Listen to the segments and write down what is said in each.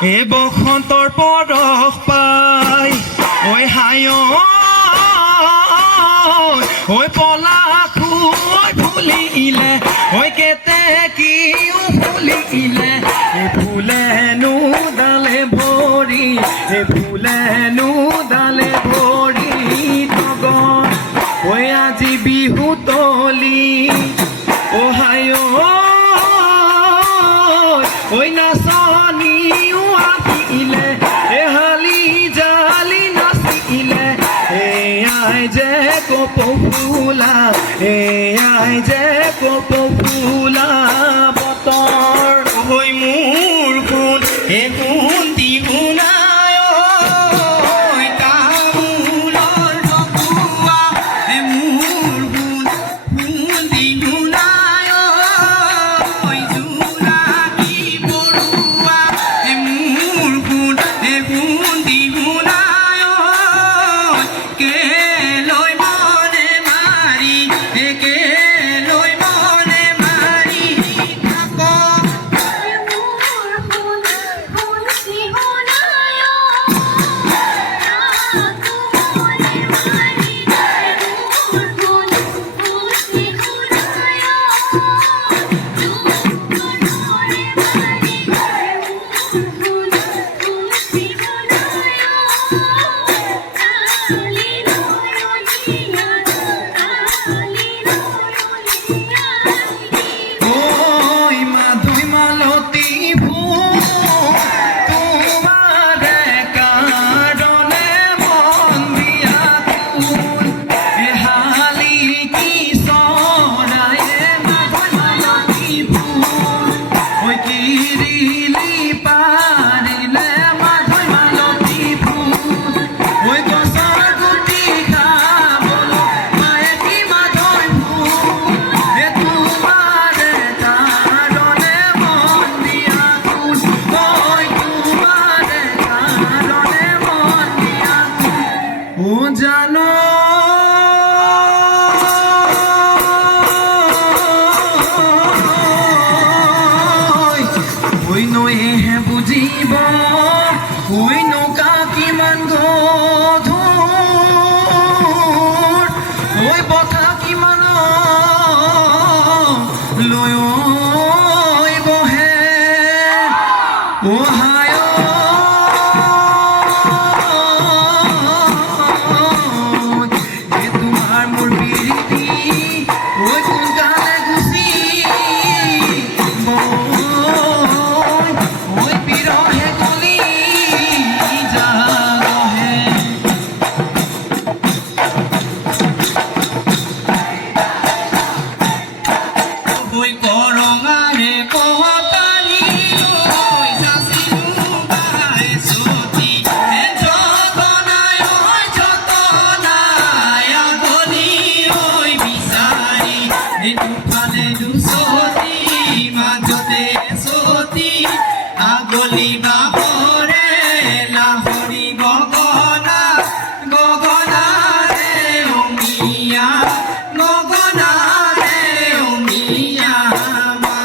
এ বসন্তৰ পৰশ পাই ঐ হায় ঐ পলাশ ফুলিলে ঐ কেতেকীও ফুলিলে এ ফুলেনো ডালে ভৰি এ ফুলেনো ডালে ভৰি তগৰ ঐ আজি বিহু তলি ও হায় ঐ নাচনীও আহিলে এ হালি জালি নাচিলে এয়াই যে কপৌফুলা এয়াই যে কপৌফুলা বতৰ হৈ মোৰ কোন হে কোনটি শুনায় তামোলৰ ঢকুৱা হে মোৰ কোন কোনটি শুনায় জোনাকী পৰুৱা হে মোৰ কোন হে কোনটি শুনায় কে লৈ মনে মাৰি কে লৈ মনে মাৰি থাক ঐ মাধুই মালতী ফুল তোমাৰে কাৰণে মন দিয়া ফুল এ হালি কি চৰায়ে মাধুই মালতী ফুল ঐ কিৰিলি পাৰিলে মাধুই মালতী ফুল ঐ গছৰ গুটি খাবলৈ মায়ে কি মাধুই ফুল এ তোমাৰে কাৰণে মন দিয়া ফুল ঐ তোমাৰে কাৰণে মন দিয়া ফুল ও জানো ঐ নৈহে বুজিব ঐ নৌকা কিমান গধুৰ ঐ বঠা কিমান লৈ বহে ও হায় এ তোমাৰ মোৰ বিৰিতি ঐ কোনকালে গুচি ঐ বিৰহে গলি যাগহে ঐ কৰঙাৰে কটালি ঐ চাচিনো বাই চতি হে যতনাই আগলি ঐ বিচাৰি হে দুফালে দুচতি মাজতে চতি আগলি বাবৰে লাহৰি গগনা গগনাৰে অমিয়া গগনাৰে অমিয়া মা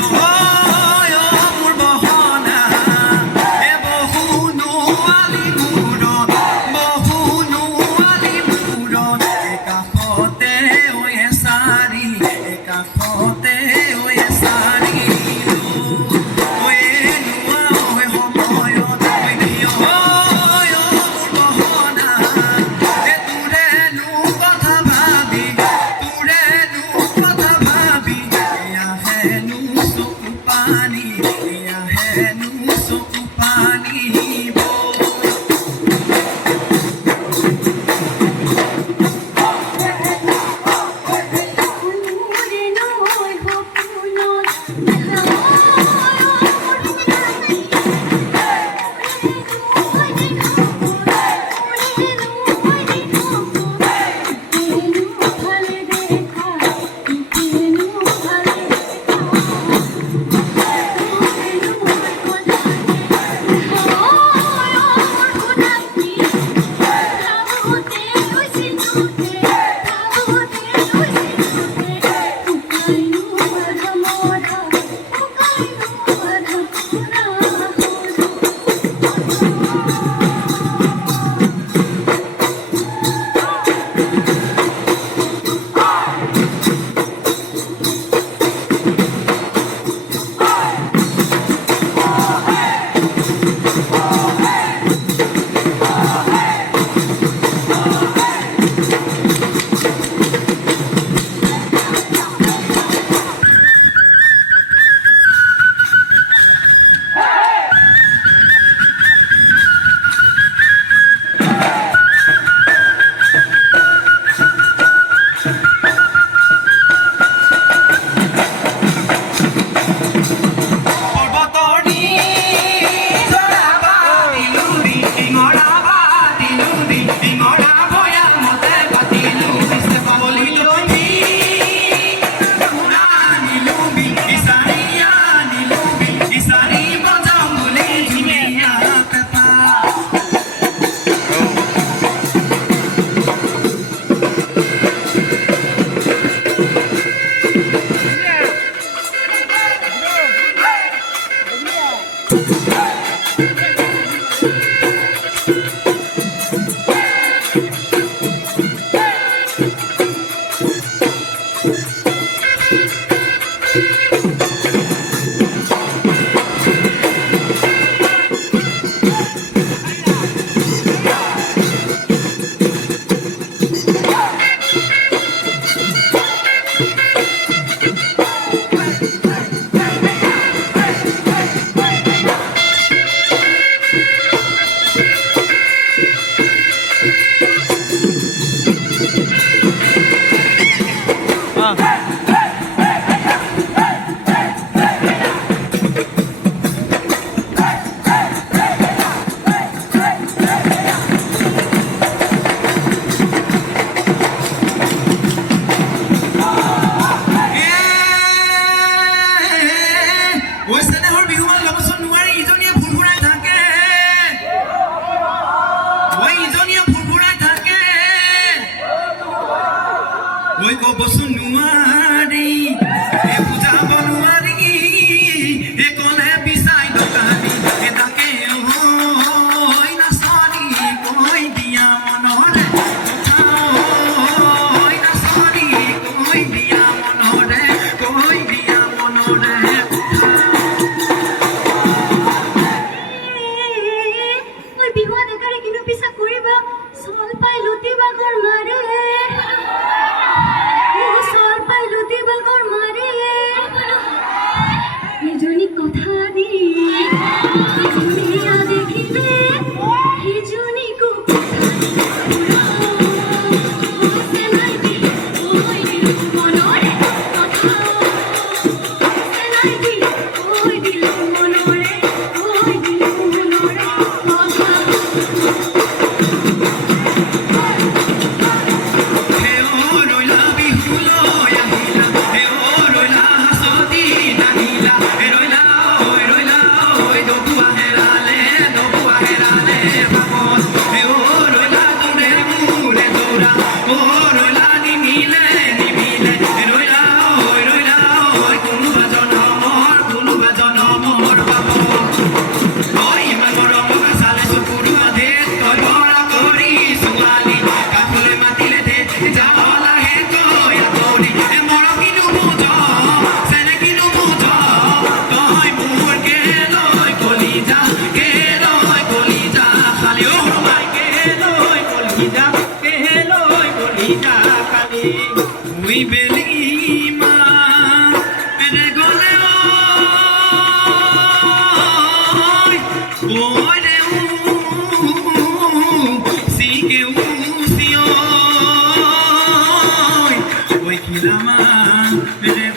মোৰ বহনা এ বহু নোৱালি মূৰত কাষতে ঐ এচাৰি কাষতে ঐ এচাৰি ঐ নোৱা ঐ সময়ত ঐ দিয় মোৰ বহনা এ তোৰেনো কথা ভাবি এয়া হেনো চকু পানী এয়া হেনো চকু পানী ঐ কবচোন নোৱাৰি এ বুজাব নোৱাৰি এ কলে বিচাই দোকানী এ তাকে ঐ নাচনি কৈ দিয়া মনৰে কথা ঐ নাচনি কৈ দিয়া মনৰে কথা ঐ বিহুৱা ডেকাৰে কিনো পিছা কৰিবা চল পাই লুটিবা ঘৰ মাৰে চল পাই Uy belima ere gole oi re si ke si oi kilama ere